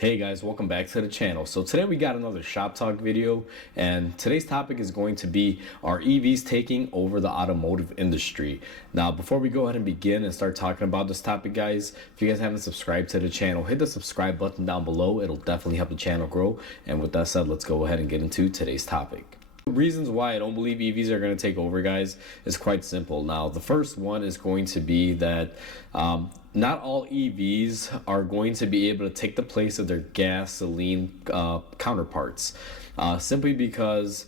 Hey guys, welcome back to the channel. So today we got another shop talk video, and today's topic is going to be, are EVs taking over the automotive industry? Now before we go ahead and begin and start talking about this topic, guys, if you guys haven't subscribed to the channel, hit the subscribe button down below. It'll definitely help the channel grow. And with that said, let's go ahead and get into today's topic. Reasons why I don't believe EVs are going to take over, guys, is quite simple. Now the first one is going to be that not all EVs are going to be able to take the place of their gasoline counterparts, simply because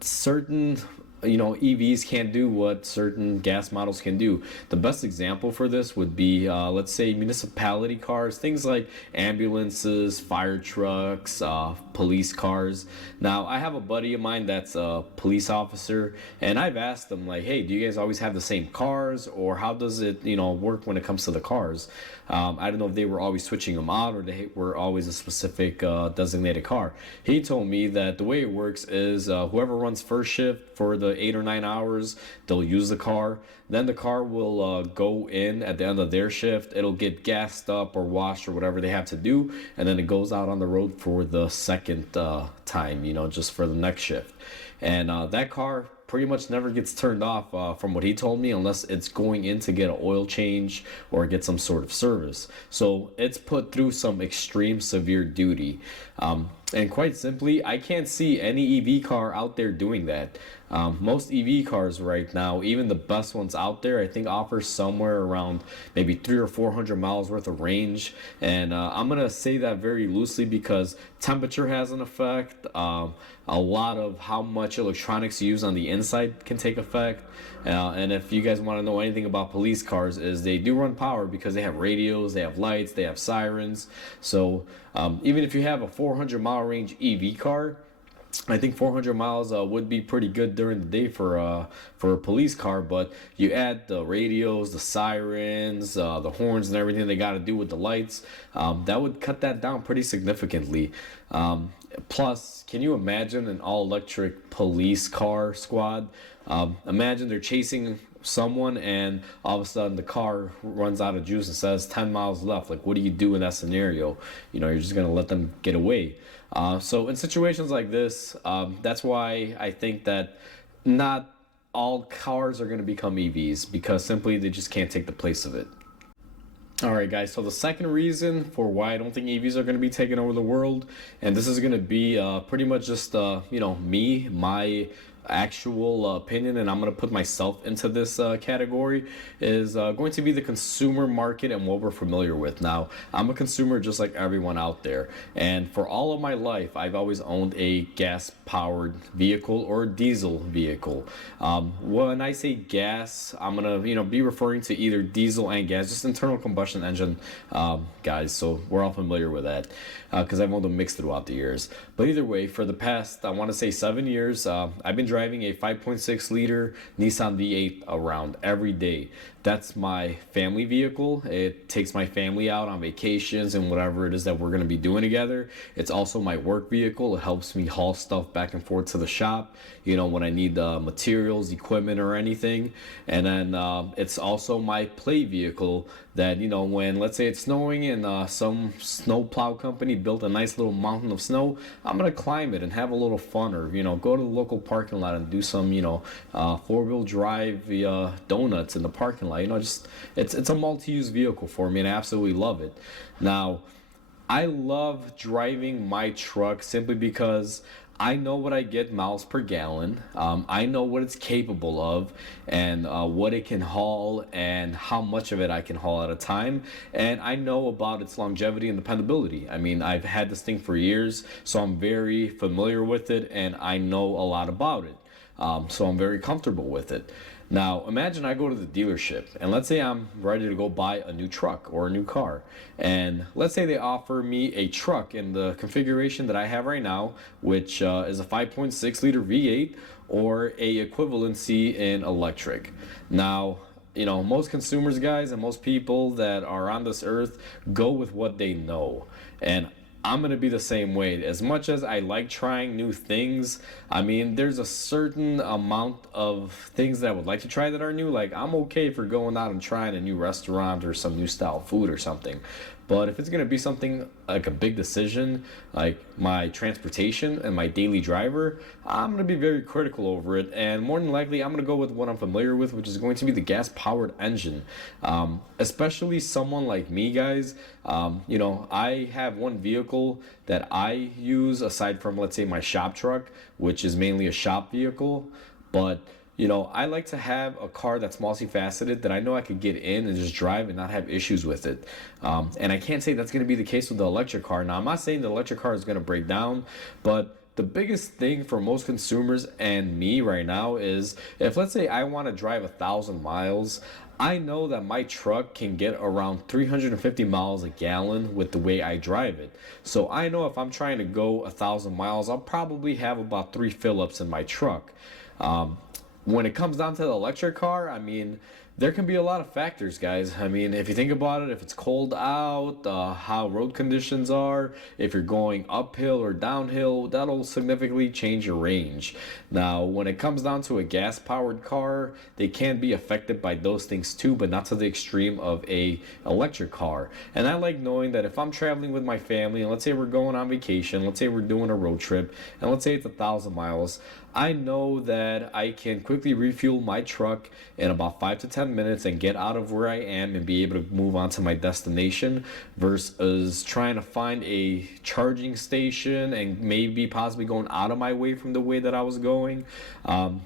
certain EVs can't do what certain gas models can do. The best example for this would be, let's say, municipality cars, things like ambulances, fire trucks, police cars. Now I have a buddy of mine that's a police officer, and I've asked them, like, hey, do you guys always have the same cars, or how does it work when it comes to the cars? I don't know if they were always switching them out, or they were always a specific designated car. He told me that the way it works is, whoever runs first shift for the 8 or 9 hours, they'll use the car. Then the car will go in at the end of their shift. It'll get gassed up or washed or whatever they have to do, and then it goes out on the road for the second time, just for the next shift. And that car pretty much never gets turned off, from what he told me, unless it's going in to get an oil change or get some sort of service. So it's put through some extreme severe duty. And quite simply, I can't see any EV car out there doing that. Most EV cars right now, even the best ones out there, I think offer somewhere around maybe 300 or 400 miles worth of range. And I'm gonna say that very loosely because temperature has an effect. A lot of how much electronics you use on the inside can take effect. And if you guys want to know anything about police cars, is they do run power because they have radios, they have lights, they have sirens. So even if you have a 400-mile range EV car, I think 400 miles would be pretty good during the day for a police car. But you add the radios, the sirens, the horns, and everything they got to do with the lights, that would cut that down pretty significantly. Plus, can you imagine an all-electric police car squad? Imagine they're chasing someone, and all of a sudden the car runs out of juice and says 10 miles left. Like, what do you do in that scenario? You're just gonna let them get away. So in situations like this, that's why I think that not all cars are going to become EVs, because simply they just can't take the place of it. Alright guys, so the second reason for why I don't think EVs are going to be taking over the world, and this is going to be pretty much just my actual opinion, and I'm going to put myself into this category, is going to be the consumer market and what we're familiar with. Now, I'm a consumer just like everyone out there, and for all of my life I've always owned a gas powered vehicle or diesel vehicle. When I say gas, I'm going to be referring to either diesel and gas, just internal combustion engine, guys, so we're all familiar with that because I've owned a mix throughout the years. But either way, for the past, I want to say 7 years, I've been driving a 5.6 liter Nissan V8 around every day. That's my family vehicle. It takes my family out on vacations and whatever it is that we're going to be doing together. It's also my work vehicle. It helps me haul stuff back and forth to the shop, when I need materials, equipment, or anything. And then it's also my play vehicle that, when, let's say, it's snowing and some snow plow company built a nice little mountain of snow, I'm going to climb it and have a little fun, or, go to the local parking lot and do some, four-wheel drive donuts in the parking lot. It's a multi-use vehicle for me, and I absolutely love it. Now, I love driving my truck simply because I know what I get miles per gallon. I know what it's capable of, and what it can haul, and how much of it I can haul at a time. And I know about its longevity and dependability. I mean, I've had this thing for years, so I'm very familiar with it, and I know a lot about it. So I'm very comfortable with it. Now, imagine I go to the dealership, and let's say I'm ready to go buy a new truck or a new car. And let's say they offer me a truck in the configuration that I have right now, which is a 5.6 liter V8 or a equivalency in electric. Now, most consumers, guys, and most people that are on this earth go with what they know. And I'm going to be the same way. As much as I like trying new things, I mean, there's a certain amount of things that I would like to try that are new. Like, I'm okay for going out and trying a new restaurant or some new style food or something. But if it's going to be something like a big decision, like my transportation and my daily driver, I'm going to be very critical over it. And more than likely, I'm going to go with what I'm familiar with, which is going to be the gas powered engine. Especially someone like me, guys. I have one vehicle that I use aside from, let's say, my shop truck, which is mainly a shop vehicle. But I like to have a car that's multifaceted that I know I could get in and just drive and not have issues with it. And I can't say that's going to be the case with the electric car. Now, I'm not saying the electric car is going to break down, but the biggest thing for most consumers and me right now is if, let's say, I want to drive 1,000 miles, I know that my truck can get around 350 miles a gallon with the way I drive it. So I know if I'm trying to go 1,000 miles, I'll probably have about 3 fill-ups in my truck. When it comes down to the electric car, I mean, there can be a lot of factors, guys. I mean, if you think about it, if it's cold out, how road conditions are, if you're going uphill or downhill, that'll significantly change your range. Now, when it comes down to a gas-powered car, they can be affected by those things too, but not to the extreme of a electric car. And I like knowing that if I'm traveling with my family, and let's say we're going on vacation, let's say we're doing a road trip, and let's say it's 1,000 miles, I know that I can quickly refuel my truck in about 5 to 10 minutes and get out of where I am and be able to move on to my destination versus trying to find a charging station and maybe possibly going out of my way from the way that I was going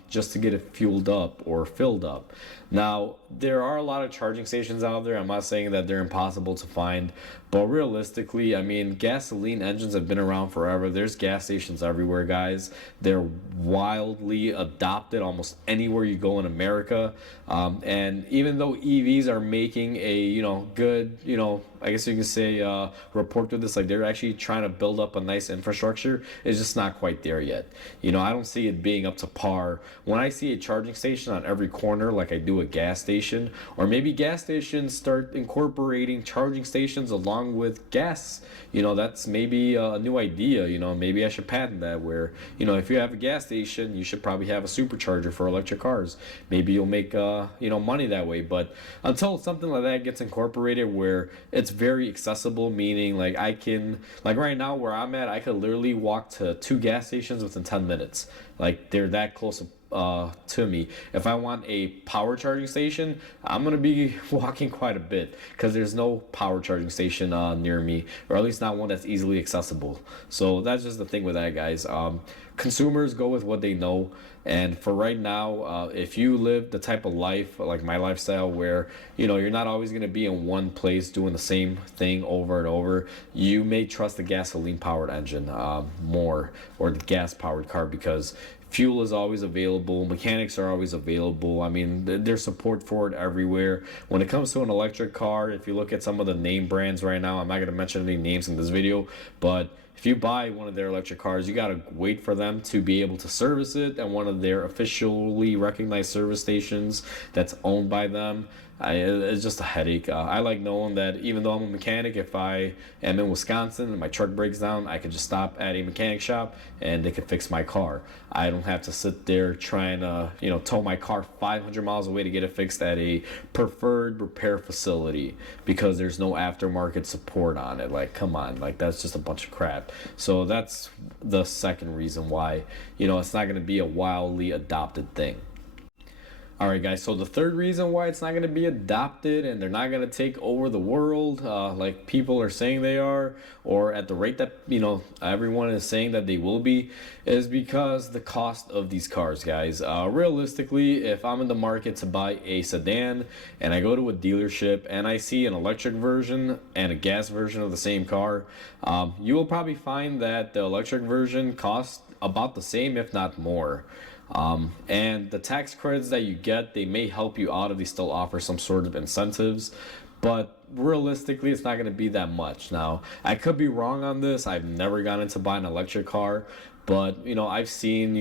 just to get it fueled up or filled up. Now, there are a lot of charging stations out there. I'm not saying that they're impossible to find, but realistically, I mean, gasoline engines have been around forever. There's gas stations everywhere, guys. They're wildly adopted almost anywhere you go in America. And even though EVs are making a, good, I guess you can say report to this, like they're actually trying to build up a nice infrastructure, it's just not quite there yet. I don't see it being up to par. When I see a charging station on every corner, like I do a gas station, or maybe gas stations start incorporating charging stations along with gas, that's maybe a new idea. Maybe I should patent that where, if you have a gas station, you should probably have a supercharger for electric cars. Maybe you'll make, money that way. But until something like that gets incorporated where it's very accessible, meaning like I can, like right now where I'm at, I could literally walk to 2 gas stations within 10 minutes. Like they're that close to me. If I want a power charging station, I'm gonna be walking quite a bit because there's no power charging station near me, or at least not one that's easily accessible. So that's just the thing with that, guys. Consumers go with what they know, and for right now, if you live the type of life like my lifestyle where you're not always going to be in one place doing the same thing over and over, you may trust the gasoline powered engine more, or the gas powered car, because fuel is always available, mechanics are always available. I mean, there's support for it everywhere. When it comes to an electric car, if you look at some of the name brands right now, I'm not going to mention any names in this video, but if you buy one of their electric cars, you gotta wait for them to be able to service it at one of their officially recognized service stations that's owned by them. It's just a headache. I like knowing that even though I'm a mechanic, if I am in Wisconsin and my truck breaks down, I can just stop at a mechanic shop and they can fix my car. I don't have to sit there trying to, tow my car 500 miles away to get it fixed at a preferred repair facility because there's no aftermarket support on it. Like, come on, like that's just a bunch of crap. So that's the second reason why, it's not going to be a wildly adopted thing. Alright guys, so the third reason why it's not going to be adopted and they're not going to take over the world like people are saying they are, or at the rate that everyone is saying that they will be, is because the cost of these cars, guys. Realistically, if I'm in the market to buy a sedan and I go to a dealership and I see an electric version and a gas version of the same car, you will probably find that the electric version costs about the same, if not more. And the tax credits that you get, they may help you out if they still offer some sort of incentives, but realistically it's not going to be that much. Now, I could be wrong on this. I've never gone into buying an electric car, but I've seen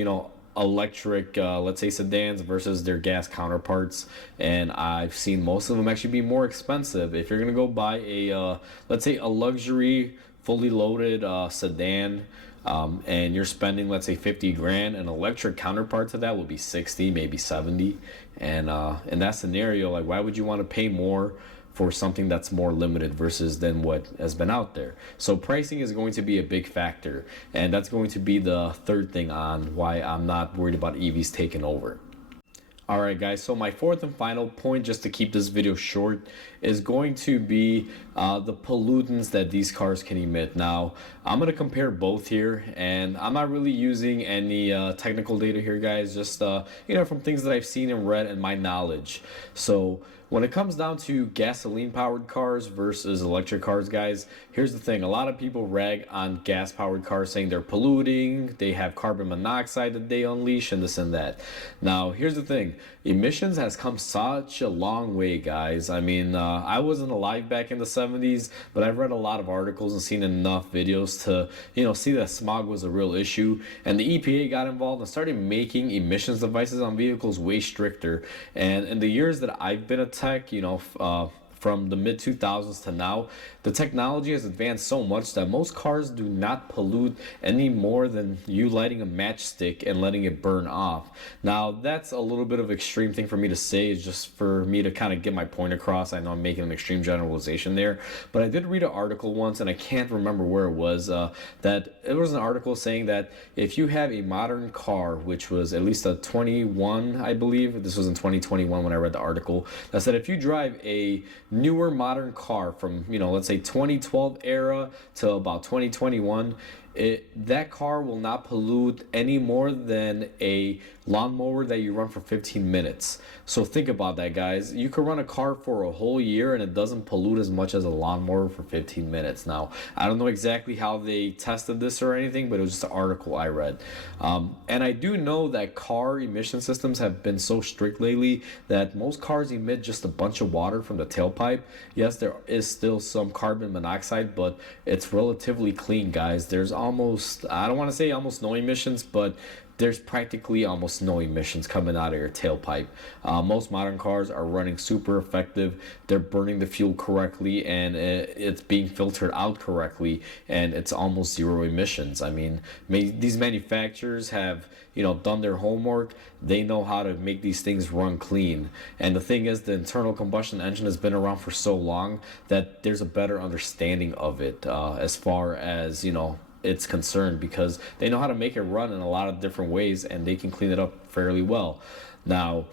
electric let's say sedans versus their gas counterparts, and I've seen most of them actually be more expensive. If you're going to go buy a let's say a luxury fully loaded sedan, and you're spending, let's say, 50 grand, an electric counterpart to that will be 60, maybe 70. And in that scenario, like, why would you want to pay more for something that's more limited versus than what has been out there. So pricing is going to be a big factor, and that's going to be the third thing on why I'm not worried about EVs taking over. Alright guys, so my fourth and final point, just to keep this video short, is going to be the pollutants that these cars can emit. Now, I'm going to compare both here, and I'm not really using any technical data here guys, just from things that I've seen and read and my knowledge. So when it comes down to gasoline powered cars versus electric cars, guys, here's the thing. A lot of people rag on gas powered cars saying they're polluting, they have carbon monoxide that they unleash, and this and that. Now, here's the thing. Emissions has come such a long way, guys. I mean, I wasn't alive back in the 70s, but I've read a lot of articles and seen enough videos to, see that smog was a real issue. And the EPA got involved and started making emissions devices on vehicles way stricter. And in the years that I've been a tech, from the mid 2000s to now, the technology has advanced so much that most cars do not pollute any more than you lighting a matchstick and letting it burn off. Now, that's a little bit of extreme thing for me to say, is just for me to kind of get my point across. I know I'm making an extreme generalization there, but I did read an article once, and I can't remember where it was, that it was an article saying that if you have a modern car, which was at least a 21, I believe, this was in 2021 when I read the article, that said if you drive a newer modern car from, let's say 2012 era to about 2021, that car will not pollute any more than a lawnmower that you run for 15 minutes. So think about that, guys. You could run a car for a whole year and it doesn't pollute as much as a lawnmower for 15 minutes. Now, I don't know exactly how they tested this or anything, but it was just an article I read. And I do know that car emission systems have been so strict lately that most cars emit just a bunch of water from the tailpipe. Yes, there is still some carbon monoxide, but it's relatively clean, guys. There's almost, I don't want to say almost no emissions, but there's practically almost no emissions coming out of your tailpipe. Most modern cars are running super effective. They're burning the fuel correctly, and it's being filtered out correctly, and it's almost zero emissions. I mean, these manufacturers have done their homework. They know how to make these things run clean. And the thing is, the internal combustion engine has been around for so long that there's a better understanding of it as far as it's concerned, because they know how to make it run in a lot of different ways, and they can clean it up fairly well. Now,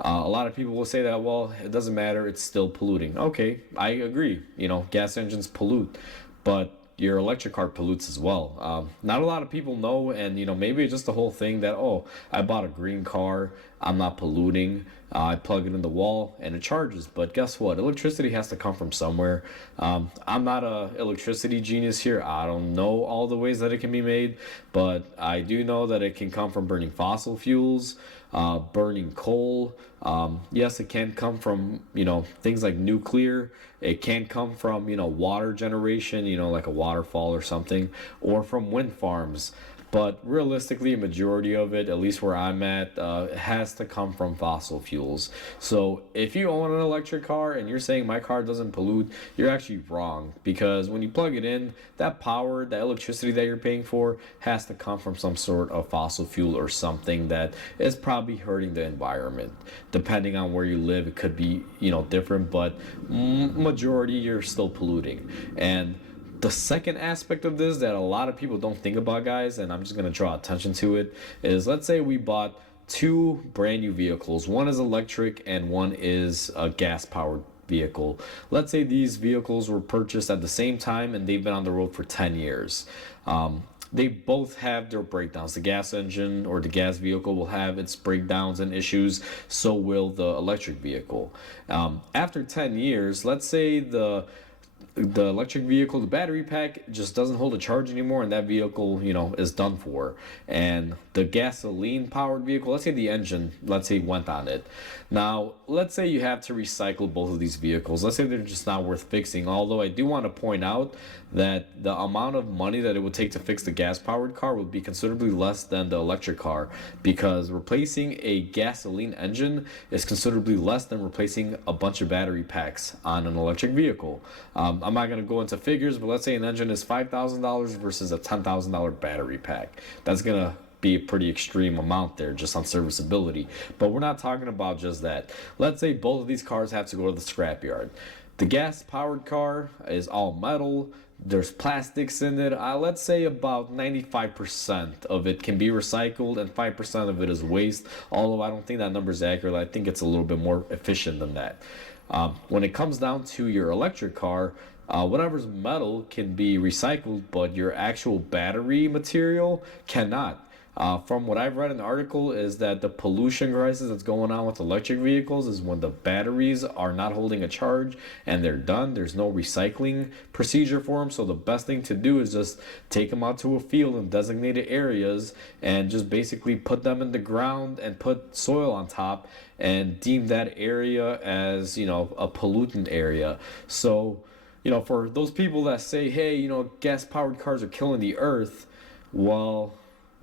a lot of people will say that, well, it doesn't matter, it's still polluting. Okay, I agree. Gas engines pollute, but your electric car pollutes as well. Not a lot of people know, and maybe it's just the whole thing that, oh, I bought a green car, I'm not polluting. I plug it in the wall and it charges. But guess what? Electricity has to come from somewhere. I'm not a electricity genius here. I don't know all the ways that it can be made, but I do know that it can come from burning fossil fuels, burning coal. Yes, it can come from things like nuclear. It can come from water generation, like a waterfall or something, or from wind farms. But realistically, a majority of it, at least where I'm at, has to come from fossil fuels. So if you own an electric car and you're saying my car doesn't pollute, you're actually wrong. Because when you plug it in, that power, that electricity that you're paying for, has to come from some sort of fossil fuel or something that is probably hurting the environment. Depending on where you live, it could be different, but majority, you're still polluting. And the second aspect of this that a lot of people don't think about, guys, and I'm just going to draw attention to it, is let's say we bought two brand new vehicles. One is electric and one is a gas powered vehicle. Let's say these vehicles were purchased at the same time and they've been on the road for 10 years. They both have their breakdowns. The gas engine or the gas vehicle will have its breakdowns and issues. So will the electric vehicle. After 10 years, let's say the electric vehicle, the battery pack just doesn't hold a charge anymore, and that vehicle is done for. And the gasoline powered vehicle, let's say the engine, went on it. Now let's say you have to recycle both of these vehicles. Let's say they're just not worth fixing, although I do want to point out that the amount of money that it would take to fix the gas powered car would be considerably less than the electric car, because replacing a gasoline engine is considerably less than replacing a bunch of battery packs on an electric vehicle. I'm not going to go into figures, but let's say an engine is $5,000 versus a $10,000 battery pack. That's going to be a pretty extreme amount there just on serviceability. But we're not talking about just that. Let's say both of these cars have to go to the scrapyard. The gas powered car is all metal. There's plastics in it. Let's say about 95% of it can be recycled and 5% of it is waste. Although I don't think that number is accurate. I think it's a little bit more efficient than that. When it comes down to your electric car, whatever's metal can be recycled, but your actual battery material cannot. From what I've read in the article is that the pollution crisis that's going on with electric vehicles is when the batteries are not holding a charge and they're done. There's no recycling procedure for them. So the best thing to do is just take them out to a field in designated areas and just basically put them in the ground and put soil on top and deem that area as, a pollutant area. So, for those people that say, hey, gas powered cars are killing the earth, well,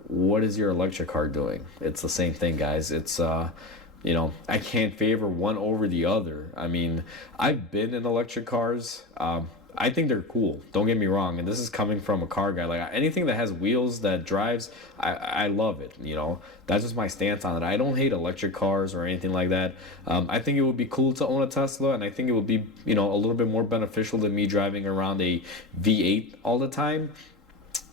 what is your electric car doing? It's the same thing, guys. It's I can't favor one over the other. I mean, I've been in electric cars. I think they're cool, don't get me wrong, and this is coming from a car guy. Like anything that has wheels that drives, I love it. That's just my stance on it. I don't hate electric cars or anything like that. I think it would be cool to own a Tesla, and I think it would be a little bit more beneficial than me driving around a V8 all the time,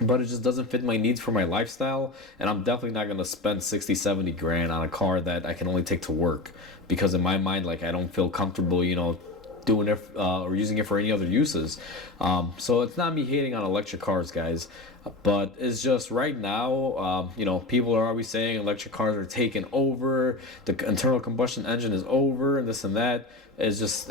but it just doesn't fit my needs for my lifestyle, and I'm definitely not going to spend 60-70 grand on a car that I can only take to work, because in my mind, like, I don't feel comfortable doing it or using it for any other uses. So it's not me hating on electric cars, guys, but it's just right now, people are always saying electric cars are taking over, the internal combustion engine is over, and this and that. It's just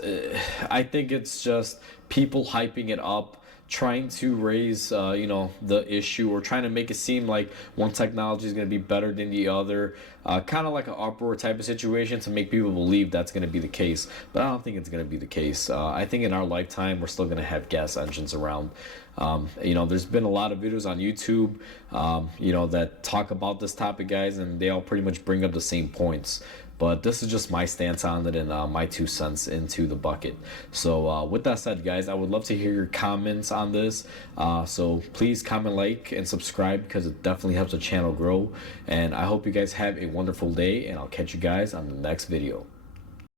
I think it's just people hyping it up, trying to raise the issue, or trying to make it seem like one technology is going to be better than the other, kind of like an uproar type of situation to make people believe that's going to be the case. But I don't think it's going to be the case. I think in our lifetime we're still going to have gas engines around. There's been a lot of videos on YouTube that talk about this topic, guys, and they all pretty much bring up the same points. But this is just my stance on it and my 2 cents into the bucket. So with that said, guys, I would love to hear your comments on this. So please comment, like, and subscribe, because it definitely helps the channel grow. And I hope you guys have a wonderful day, and I'll catch you guys on the next video.